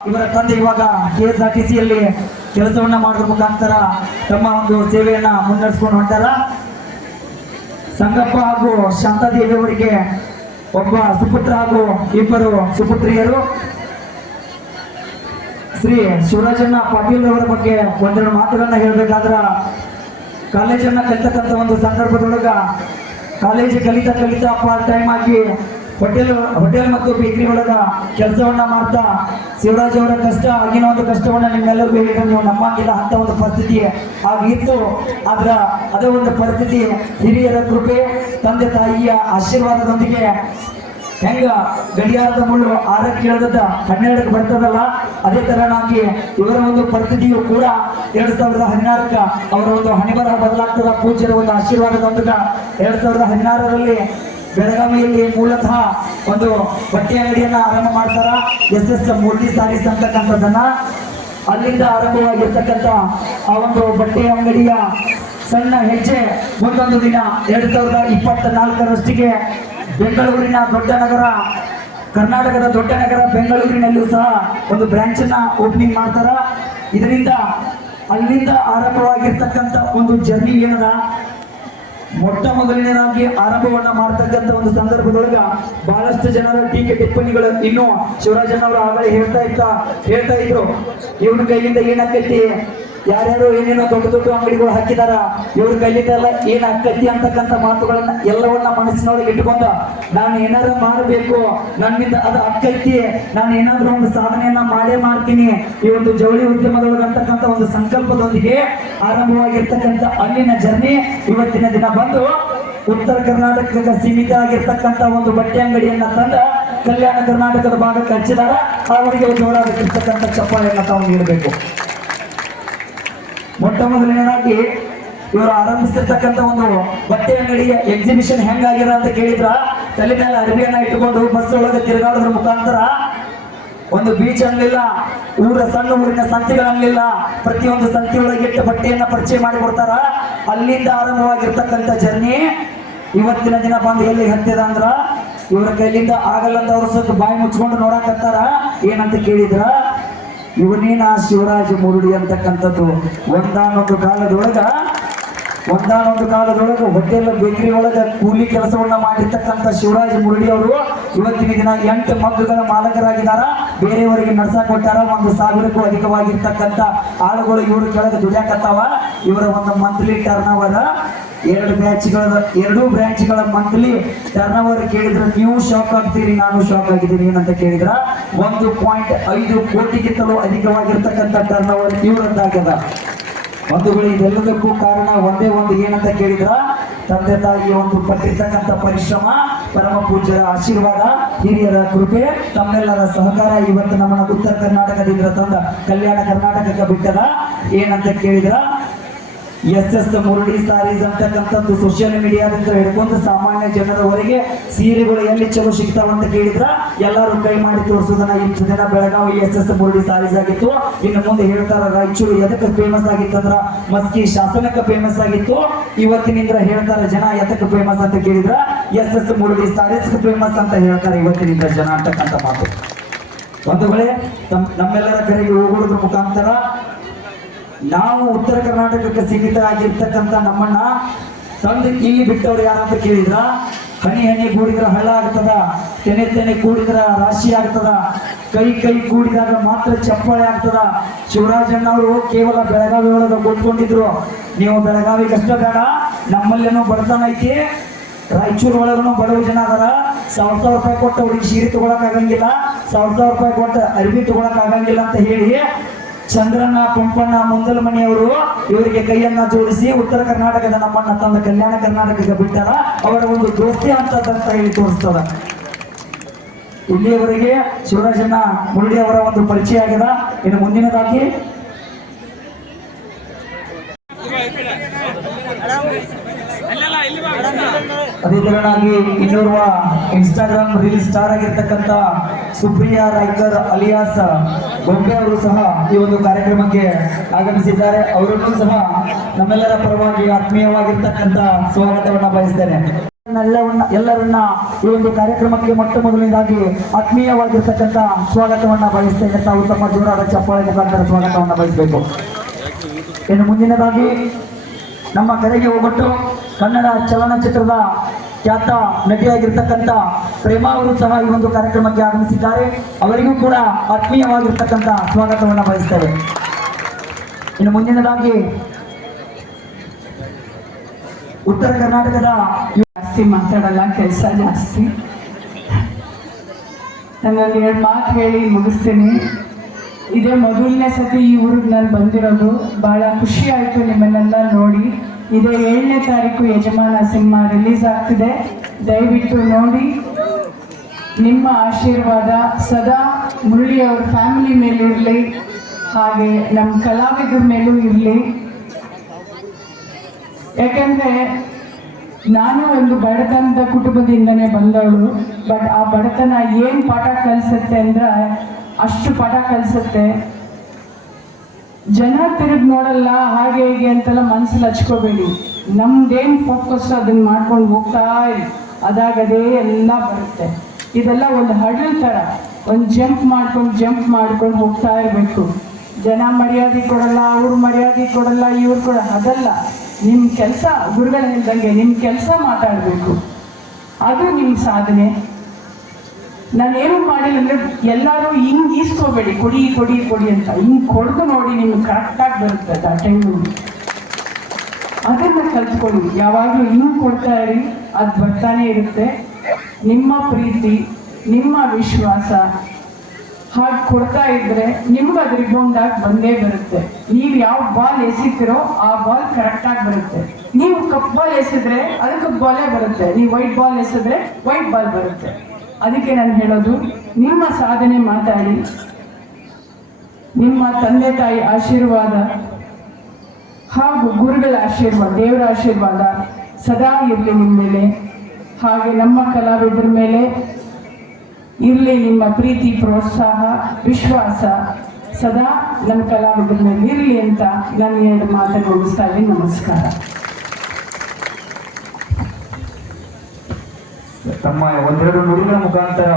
ಇವರ ತಂದೆ ಇವಾಗ ಕೆ ಎಸ್ ಆರ್ ಟಿ ಸಿಯಲ್ಲಿ ಕೆಲಸವನ್ನ ಮಾಡೋದ್ರ ಮುಖಾಂತರ ತಮ್ಮ ಒಂದು ಸೇವೆಯನ್ನ ಮುನ್ನಡೆಸ್ಕೊಂಡು ಹೊಂಟಾರ ಸಂಗಪ್ಪ ಹಾಗೂ ಶಾಂತಾದೇವಿ ಅವರಿಗೆ ಒಬ್ಬ ಸುಪುತ್ರ ಹಾಗೂ ಇಬ್ಬರು ಸುಪುತ್ರಿಯರು. ಶ್ರೀ ಶಿವರಾಜಣ್ಣ ಪಾಟೀಲ್ ಅವರ ಬಗ್ಗೆ ಒಂದೆರಡು ಮಾತುಗಳನ್ನ ಹೇಳಬೇಕಾದ್ರ, ಕಾಲೇಜನ್ನ ಕಲಿತಕ್ಕಂಥ ಒಂದು ಸಂದರ್ಭದೊಳಗ ಕಾಲೇಜ್ ಕಲಿತಾ ಕಲಿತಾ ಪಾರ್ಟ್ ಟೈಮ್ ಆಗಿ ಹೋಟೆಲ್ ಹೋಟೆಲ್ ಮತ್ತು ಬೇಕರಿ ಒಳಗ ಕೆಲಸವನ್ನ ಮಾಡ್ತಾ ಶಿವರಾಜ್ ಅವರ ಕಷ್ಟ, ಆಗಿನ ಒಂದು ಕಷ್ಟವನ್ನ ನಿಮ್ಮೆಲ್ಲರೂ ಹೇಳಿದ್ರೆ ನೀವು ನಮ್ಮಂಗಿಲ್ಲ ಅಂತ ಒಂದು ಪರಿಸ್ಥಿತಿ ಆಗಿತ್ತು. ಆದ್ರ ಅದೇ ಒಂದು ಪರಿಸ್ಥಿತಿ ಹಿರಿಯರ ಕೃಪೆ, ತಂದೆ ತಾಯಿಯ ಆಶೀರ್ವಾದದೊಂದಿಗೆ ಹೆಂಗ ಗಡಿಯಾರದ ಮುಳ್ಳು ಆರಕ್ಕೆ ಇಳಿದದ ಹನ್ನೆರಡಕ್ಕೆ ಬರ್ತದಲ್ಲ, ಅದೇ ತರನಾಗಿ ಇವರ ಒಂದು ಪರಿಸ್ಥಿತಿಯು ಕೂಡ ಎರಡ್ ಸಾವಿರದ ಹದಿನಾರಕ್ಕ ಅವರ ಒಂದು ಹಣೆಬರಹ ಬದಲಾಗ್ತದ. ಪೂಜ್ಯರ ಒಂದು ಆಶೀರ್ವಾದದೊಂದಿಗೆ ಎರಡ್ ಸಾವಿರದ ಹದಿನಾರರಲ್ಲಿ ಬೆಳಗಾವಿಯಲ್ಲಿ ಮೂಲತಃ ಒಂದು ಬಟ್ಟೆ ಅಂಗಡಿಯನ್ನ ಆರಂಭ ಮಾಡ್ತಾರ. ಎಸ್ ಎಸ್ ಮೂರ್ತಿ ಸಾರೀಸ್ ಅಂತಕ್ಕಂಥದ್ದನ್ನ ಅಲ್ಲಿಂದ ಆರಂಭವಾಗಿರ್ತಕ್ಕಂಥ ಆ ಒಂದು ಬಟ್ಟೆ ಅಂಗಡಿಯ ಸಣ್ಣ ಹೆಜ್ಜೆ ಮುಂದೊಂದು ದಿನ ಎರಡ್ ಸಾವಿರದ ಇಪ್ಪತ್ತ ನಾಲ್ಕರಷ್ಟಿಗೆ ಬೆಂಗಳೂರಿನ ದೊಡ್ಡ ನಗರ, ಕರ್ನಾಟಕದ ದೊಡ್ಡ ನಗರ ಬೆಂಗಳೂರಿನಲ್ಲೂ ಸಹ ಒಂದು ಬ್ರಾಂಚ್ ಅನ್ನ ಓಪನಿಂಗ್ ಮಾಡ್ತಾರ. ಇದರಿಂದ ಅಲ್ಲಿಂದ ಆರಂಭವಾಗಿರ್ತಕ್ಕಂಥ ಒಂದು ಜರ್ನಿ ಏನದ? ಮೊಟ್ಟ ಮೊದಲನೇದಾಗಿ ಆರಂಭವನ್ನ ಮಾಡ್ತಕ್ಕಂಥ ಒಂದು ಸಂದರ್ಭದೊಳಗ ಬಹಳಷ್ಟು ಜನರ ಟೀಕೆ ಟಿಪ್ಪಣಿಗಳು ಇನ್ನು ಶಿವರಾಜನವರು ಆಗಲೇ ಹೇಳ್ತಾ ಇತ್ತ ಹೇಳ್ತಾ ಇದ್ರು. ಇವನ ಕೈಯಿಂದ ಏನಾಕೈತಿ? ಯಾರ್ಯಾರು ಏನೇನೋ ದೊಡ್ಡ ದೊಡ್ಡ ಅಂಗಡಿಗಳು ಹಾಕಿದಾರ, ಇವ್ರ ಕೈಲಿದ್ದೆಲ್ಲ ಏನ್ ಅಕ್ಕತ್ತಿ ಅಂತಕ್ಕಂಥ ಮಾತುಗಳನ್ನ ಎಲ್ಲವನ್ನ ಮನಸ್ಸಿನೊಳಗೆ ಇಟ್ಕೊಂಡ ನಾನು ಏನಾರ ಮಾಡಬೇಕು, ನನ್ನಿಂದ ಅದು ಅಕ್ಕೈತಿ ನಾನು ಏನಾದ್ರೂ ಒಂದು ಸಾಧನೆಯನ್ನ ಮಾಡೇ ಮಾಡ್ತೀನಿ, ಈ ಒಂದು ಜವಳಿ ಉದ್ಯಮದೊಳಗೆ ಅಂತಕ್ಕಂಥ ಒಂದು ಸಂಕಲ್ಪದೊಂದಿಗೆ ಆರಂಭವಾಗಿರ್ತಕ್ಕಂಥ ಅಲ್ಲಿನ ಜರ್ನಿ ಇವತ್ತಿನ ದಿನ ಬಂದು ಉತ್ತರ ಕರ್ನಾಟಕದ ಸೀಮಿತ ಆಗಿರ್ತಕ್ಕಂಥ ಒಂದು ಬಟ್ಟೆ ಅಂಗಡಿಯನ್ನ ತಂದ ಕಲ್ಯಾಣ ಕರ್ನಾಟಕದ ಭಾಗಕ್ಕೆ ಹಚ್ಚಿದಾರ, ಅವರಿಗೆ ಜೋರಾಗಿರ್ತಕ್ಕಂಥ ಚಪ್ಪಾಳೆಯನ್ನ ತಾವು ನೀಡಬೇಕು. ಮೊಟ್ಟ ಮೊದಲನೇದಾಗಿ ಇವರು ಆರಂಭಿಸಿರ್ತಕ್ಕಂಥ ಒಂದು ಬಟ್ಟೆ ಅಂಗಡಿಯ ಎಕ್ಸಿಬಿಷನ್ ಹೆಂಗಾಗಿದೆ ಅಂತ ಕೇಳಿದ್ರ? ತಲೆ ಮೇಲೆ ಅರಬಿಯನ್ನ ಇಟ್ಟುಕೊಂಡು ಬಸ್ ಒಳಗೆ ತಿರುಗಾಡೋದ್ರ ಮುಖಾಂತರ ಒಂದು ಬೀಚ್ ಅನ್ನಲಿಲ್ಲ ಊರ ಸಣ್ಣ ಊರಿನ ಸಂತಿಗಳನ್ನಲಿಲ್ಲ ಪ್ರತಿಯೊಂದು ಸಂತಿ ಒಳಗೆ ಇಟ್ಟು ಬಟ್ಟೆಯನ್ನ ಪರಿಚಯ ಮಾಡಿಕೊಡ್ತಾರ ಅಲ್ಲಿಂದ ಆರಂಭವಾಗಿರ್ತಕ್ಕಂಥ ಜರ್ನಿ ಇವತ್ತಿನ ದಿನ ಬಂದು ಎಲ್ಲಿ ಹತ್ತಿದ ಅಂದ್ರ, ಇವರ ಕೈಲಿಂದ ಆಗಲ್ಲ ಅಂತ ಅವ್ರು ಸ್ವಲ್ಪ ಬಾಯಿ ಮುಚ್ಕೊಂಡು ನೋಡಕತ್ತಾರ. ಏನಂತ ಕೇಳಿದ್ರ? ಇವನೇನ ಶಿವರಾಜ ಮುರುಡಿ ಅಂತಕ್ಕಂಥದ್ದು. ಒಂದಾನೊಂದು ಕಾಲದೊಳಗ, ಒಂದಾನೊಂದು ಕಾಲದೊಳಗೆ ಹೋಟೆಲ್ ಬೇಕರಿ ಒಳಗ ಕೂಲಿ ಕೆಲಸವನ್ನ ಮಾಡಿರ್ತಕ್ಕಂಥ ಶಿವರಾಜ ಮುರುಡಿ ಅವರು ಇವತ್ತಿನ ದಿನ ಎಂಟು ಮಗ್ಗುಗಳ ಮಾಲಕರಾಗಿದ್ದಾರ. ಬೇರೆಯವರಿಗೆ ನಡ್ಸಾಕ್ ಕೊಟ್ಟಾರ ಒಂದು ಸಾವಿರಕ್ಕೂ ಅಧಿಕವಾಗಿರ್ತಕ್ಕಂಥ ಆಳುಗಳು ಇವರು ಕೆಳಗೆ ದುಡಿಯಾಕತ್ತಾವ. ಇವರ ಒಂದು ಮಂತ್ಲಿ ಟರ್ನ್ ಓವರ್ ಎರಡು ಬ್ಯಾಚ್ಗಳ ಎರಡೂ ಬ್ರಾಂಚ್ಗಳ ಮಂತ್ಲಿ ಟರ್ನ್ ಓವರ್ ಕೇಳಿದ್ರೆ ನೀವು ಶಾಕ್ ಆಗ್ತೀರಿ, ನಾನು ಶಾಕ್ ಆಗಿದ್ದೀನಿ ಏನಂತ ಕೇಳಿದ್ರ. ಒಂದು ಪಾಯಿಂಟ್ ಐದು ಕೋಟಿಗಿಂತಲೂ ಅಧಿಕವಾಗಿರ್ತಕ್ಕಂಥ ಟರ್ನ್ ಓವರ್ ಒಂದು ವೇಳೆ ಇದೆಲ್ಲದಕ್ಕೂ ಕಾರಣ ಒಂದೇ ಒಂದು ಏನಂತ ಕೇಳಿದ್ರ? ತಂದೆ ತಾಯಿ ಒಂದು ಪಟ್ಟಿರ್ತಕ್ಕಂಥ ಪರಿಶ್ರಮ, ಪರಮ ಪೂಜ್ಯರ ಆಶೀರ್ವಾದ ಹಿರಿಯರ ಕೃಪೆ ತಮ್ಮೆಲ್ಲರ ಸಹಕಾರ. ಇವತ್ತು ನಮ್ಮನ್ನ ಉತ್ತರ ಕರ್ನಾಟಕದಿಂದ ತಂದ ಕಲ್ಯಾಣ ಕರ್ನಾಟಕಕ್ಕೆ ಬಿಟ್ಟದ. ಏನಂತ ಕೇಳಿದ್ರ? ಎಸ್ ಎಸ್ ಮುರುಡಿ ಸಾರೀಸ್ ಅಂತಕ್ಕಂಥದ್ದು ಸೋಷಿಯಲ್ ಮೀಡಿಯಾದಿಂದ ಹಿಡ್ಕೊಂಡು ಸಾಮಾನ್ಯ ಜನರವರೆಗೆ ಸೀರೆಗಳು ಎಲ್ಲಿ ಚಲೋ ಸಿಗ್ತಾವಂತ ಕೇಳಿದ್ರ ಎಲ್ಲರೂ ಕೈ ಮಾಡಿ ತೋರಿಸೋದನ್ನ ಇಷ್ಟು ದಿನ ಬೆಳಗಾವಿ ಎಸ್ ಎಸ್ ಮುರುಡಿ ಸಾರೀಸ್ ಆಗಿತ್ತು. ಇನ್ನು ಮುಂದೆ ಹೇಳ್ತಾರ ರಾಯಚೂರು ಎದಕ್ಕೆ ಫೇಮಸ್ ಆಗಿತ್ತಂದ್ರ ಮಸ್ಕಿ ಶಾಸನಕ್ಕೆ ಫೇಮಸ್ ಆಗಿತ್ತು. ಇವತ್ತಿನಿಂದ ಹೇಳ್ತಾರ ಜನ ಎದಕ್ಕೆ ಫೇಮಸ್ ಅಂತ ಕೇಳಿದ್ರ. S S Murudi sarees famous ಅಂತ ಹೇಳ್ತಾರೆ ಇವತ್ತಿನಿಂದ ಜನ ಅಂತಕ್ಕಂಥ ಮಾತು. ಬಂಧುಗಳೇ ವೇಳೆ ನಮ್ಮೆಲ್ಲರ ಕರೆಗೆ ಹೋಗೋದ್ರ ಮುಖಾಂತರ ನಾವು ಉತ್ತರ ಕರ್ನಾಟಕಕ್ಕೆ ಸೀಮಿತ ಆಗಿರ್ತಕ್ಕಂಥ ನಮ್ಮಣ್ಣ, ತಂದು ಇಲ್ಲಿ ಬಿಟ್ಟವ್ರು ಯಾರಂತ ಕೇಳಿದ್ರ? ಹನಿ ಹನಿ ಕೂಡಿದ್ರ ಹಳ್ಳ ಆಗ್ತದ, ತೆನೆ ತೆನೆ ಕೂಡಿದ್ರ ರಾಶಿ ಆಗ್ತದ, ಕೈ ಕೈ ಕೂಡಿದಾಗ ಮಾತ್ರ ಚಪ್ಪಾಳೆ ಆಗ್ತದ. ಶಿವರಾಜಣ್ಣವರು ಕೇವಲ ಬೆಳಗಾವಿ ಒಳಗ ಕೂತ್ಕೊಂಡಿದ್ರು. ನೀವು ಬೆಳಗಾವಿ ಕಷ್ಟ ಬೇಡ, ನಮ್ಮಲ್ಲೇನೋ ಬಡತನ ಐತಿ, ರಾಯಚೂರು ಒಳಗೂ ಬಡವ ಜನ ಅದಾರ. ಸಾವಿರ ಸಾವಿರ ರೂಪಾಯಿ ಕೊಟ್ಟು ಅವ್ರಿಗೆ ಸೀರೆ ತಗೊಳಕ್ ಆಗಂಗಿಲ್ಲ, ಸಾವಿರ ಸಾವಿರ ರೂಪಾಯಿ ಕೊಟ್ಟು ಅರ್ಬಿ ತಗೊಳಕ್ ಆಗಂಗಿಲ್ಲ ಅಂತ ಹೇಳಿ ಚಂದ್ರಣ್ಣ ಪಂಪಣ್ಣ ಮುಂದಲ ಅವರು ಇವರಿಗೆ ಕೈಯನ್ನ ಜೋಡಿಸಿ ಉತ್ತರ ಕರ್ನಾಟಕದ ನಮ್ಮನ್ನ ತಂದ ಕಲ್ಯಾಣ ಕರ್ನಾಟಕಕ್ಕೆ ಬಿಟ್ಟಾರ. ಅವರ ಒಂದು ದೋಸ್ತಿ ಅಂತ ಹೇಳಿ ತೋರಿಸ್ತದ. ಇಲ್ಲಿಯವರೆಗೆ ಶಿವರಾಜಣ್ಣ ಮುರಳಿ ಅವರ ಒಂದು ಪರಿಚಯ ಆಗಿದೆ ಇನ್ನು ಮುಂದಿನದಾಗಿ ಅದೇ ತರನಾಗಿ ಇನ್ನೋರ್ವ ಇನ್ಸ್ಟಾಗ್ರಾಮ್ ರೀಲ್ ಸ್ಟಾರ್ ಆಗಿರ್ತಕ್ಕಂಥ ಸುಪ್ರಿಯಾ ರಾಯ್ಕರ್ ಅಲಿಯಾಸ್ ಗೊಂಬೆ ಅವರು ಸಹ ಈ ಒಂದು ಕಾರ್ಯಕ್ರಮಕ್ಕೆ ಆಗಮಿಸಿದ್ದಾರೆ. ಅವರನ್ನು ಸಹ ನಮ್ಮೆಲ್ಲರ ಪರವಾಗಿ ಆತ್ಮೀಯವಾಗಿರ್ತಕ್ಕಂಥ ಸ್ವಾಗತವನ್ನ ಬಯಸ್ತೇನೆ. ಎಲ್ಲರನ್ನ ಈ ಒಂದು ಕಾರ್ಯಕ್ರಮಕ್ಕೆ ಮೊಟ್ಟ ಮೊದಲನೇದಾಗಿ ಆತ್ಮೀಯವಾಗಿರ್ತಕ್ಕಂಥ ಸ್ವಾಗತವನ್ನ ಬಯಸ್ತೇನೆ. ತಾವು ತಮ್ಮ ಜೋರಾದ ಚಪ್ಪಾಳೆ ಮುಖಾಂತರ ಸ್ವಾಗತವನ್ನ ಬಯಸಬೇಕು. ಇನ್ನು ಮುಂದಿನದಾಗಿ ನಮ್ಮ ಕರೆಗೆ ಹೋಗ್ಬಿಟ್ಟು ಕನ್ನಡ ಚಲನಚಿತ್ರದ ಖ್ಯಾತ ನಟಿಯಾಗಿರ್ತಕ್ಕಂಥ ಪ್ರೇಮಾ ಅವರು ಸಹ ಈ ಒಂದು ಕಾರ್ಯಕ್ರಮಕ್ಕೆ ಆಗಮಿಸಿದ್ದಾರೆ. ಅವರಿಗೂ ಕೂಡ ಆತ್ಮೀಯವಾಗಿರ್ತಕ್ಕಂಥ ಸ್ವಾಗತವನ್ನು ಬಯಸ್ತೇವೆ. ಇನ್ನು ಮುಂದಿನದಾಗಿ ಉತ್ತರ ಕರ್ನಾಟಕದ ಜಾಸ್ತಿ ಮಾತಾಡಲ್ಲ, ಕೆಲಸ ಜಾಸ್ತಿ. ನಾನೊಂದು ಎರಡು ಮಾತು ಹೇಳಿ ಮುಗಿಸ್ತೀನಿ. ಇದೇ ಮೊದಲನೇ ಸತಿ ಈ ಊರಿಗೆ ನಾನು ಬಂದಿರೋದು. ಭಾಳ ಖುಷಿ ಆಯಿತು ನಿಮ್ಮನ್ನೆಲ್ಲ ನೋಡಿ. ಇದೇ ಏಳನೇ ತಾರೀಕು ಯಜಮಾನ ಸಿನಿಮಾ ರಿಲೀಸ್ ಆಗ್ತಿದೆ. ದಯವಿಟ್ಟು ನೋಡಿ. ನಿಮ್ಮ ಆಶೀರ್ವಾದ ಸದಾ ಮುರಳಿ ಅವ್ರ ಫ್ಯಾಮಿಲಿ ಮೇಲೆ ಇರಲಿ. ಹಾಗೆ ನಮ್ಮ ಕಲಾವಿದರ ಮೇಲೂ ಇರಲಿ. ಯಾಕಂದ್ರೆ ನಾನು ಒಂದು ಬಡತನದ ಕುಟುಂಬದಿಂದನೇ ಬಂದವಳು. ಬಟ್ ಆ ಬಡತನ ಏನು ಪಾಠ ಕಲಿಸುತ್ತೆ ಅಂದ್ರೆ ಅಷ್ಟು ಪಾಠ ಕಲಿಸುತ್ತೆ. ಜನ ತಿರುಗಿ ನೋಡಲ್ಲ, ಹಾಗೆ ಹೀಗೆ ಅಂತೆಲ್ಲ ಮನಸ್ಸಲ್ಲಿ ಹಚ್ಕೋಬೇಡಿ. ನಮ್ದೇನ್ ಫೋಕಸ್ ಅದನ್ನ ಮಾಡ್ಕೊಂಡು ಹೋಗ್ತಾ ಇರಿ. ಅದಾಗದೇ ಎಲ್ಲ ಬರುತ್ತೆ. ಇದೆಲ್ಲ ಒಂದು ಹಡಲ್ ಥರ ಒಂದು ಜಂಪ್ ಮಾಡ್ಕೊಂಡು ಜಂಪ್ ಮಾಡ್ಕೊಂಡು ಹೋಗ್ತಾ ಇರಬೇಕು. ಜನ ಮರ್ಯಾದೆ ಕೊಡಲ್ಲ, ಅವ್ರು ಮರ್ಯಾದೆ ಕೊಡಲ್ಲ, ಇವ್ರು ಕೊಡ, ಅದಲ್ಲ. ನಿಮ್ಮ ಕೆಲಸ, ಗುರುಗಳ ಹೇಳ್ದಂಗೆ ನಿಮ್ಮ ಕೆಲಸ ಮಾತಾಡಬೇಕು. ಅದು ನಿಮ್ಮ ಸಾಧನೆ. ನಾನೇನು ಮಾಡಿಲ್ಲ ಅಂದ್ರೆ ಎಲ್ಲರೂ ಹಿಂಗ್ ಈಸ್ಕೋಬೇಡಿ, ಕೊಡಿ ಕೊಡಿ ಕೊಡಿ ಅಂತ. ಹಿಂಗ್ ಕೊಡ್ದು ನೋಡಿ ನಿಮ್ಗೆ ಕರೆಕ್ಟಾಗಿ ಬರುತ್ತೆ ಆ ಟೈಮು ಅದನ್ನ ಕಲ್ತ್ಕೊಳ್ಳಿ. ಯಾವಾಗಲೂ ಹಿಂಗ್ ಕೊಡ್ತಾ ಇರಿ, ಅದು ಬರ್ತಾನೆ ಇರುತ್ತೆ. ನಿಮ್ಮ ಪ್ರೀತಿ, ನಿಮ್ಮ ವಿಶ್ವಾಸ, ಹಾಗೆ ಕೊಡ್ತಾ ಇದ್ರೆ ನಿಮ್ಗೆ ಅದು ರಿಬೌಂಡ್ ಆಗಿ ಬಂದೇ ಬರುತ್ತೆ. ನೀವು ಯಾವ ಬಾಲ್ ಎಸಿತಿರೋ ಆ ಬಾಲ್ ಕರೆಕ್ಟಾಗಿ ಬರುತ್ತೆ. ನೀವು ಕಪ್ ಬಾಲ್ ಎಸೆದ್ರೆ ಅದಕ್ಕೆ ಬಾಲೇ ಬರುತ್ತೆ. ನೀವು ವೈಟ್ ಬಾಲ್ ಎಸೆದ್ರೆ ವೈಟ್ ಬಾಲ್ ಬರುತ್ತೆ. ಅದಕ್ಕೆ ನಾನು ಹೇಳೋದು, ನಿಮ್ಮ ಸಾಧನೆ ಮಾತಾಡಿ. ನಿಮ್ಮ ತಂದೆ ತಾಯಿ ಆಶೀರ್ವಾದ ಹಾಗೂ ಗುರುಗಳ ಆಶೀರ್ವಾದ, ದೇವರ ಆಶೀರ್ವಾದ ಸದಾ ಇರಲಿ ನಿಮ್ಮ ಮೇಲೆ. ಹಾಗೆ ನಮ್ಮ ಕಲಾವಿದರ ಮೇಲೆ ಇರಲಿ ನಿಮ್ಮ ಪ್ರೀತಿ, ಪ್ರೋತ್ಸಾಹ, ವಿಶ್ವಾಸ ಸದಾ ನಮ್ಮ ಕಲಾವಿದರ ಮೇಲೆ ಇರಲಿ ಅಂತ ನಾನು ಎರಡು ಮಾತನ್ನು ಮುಗಿಸ್ತಾ ಇದ್ದೀನಿ. ನಮಸ್ಕಾರ. ತಮ್ಮ ಒಂದೆರಡು ನುಡಿಗಳ ಮುಖಾಂತರ